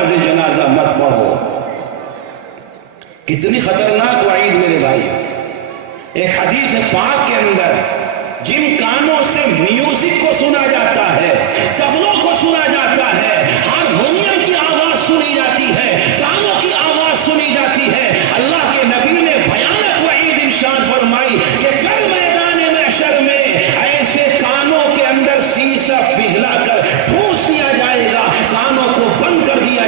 نماز جنازہ مت پڑھو۔ کتنی خطرناک وعید میرے بھائی۔ ایک حدیث پاک کے اندر جن کانوں سے میوزک کو سنا جاتا ہے تبلوں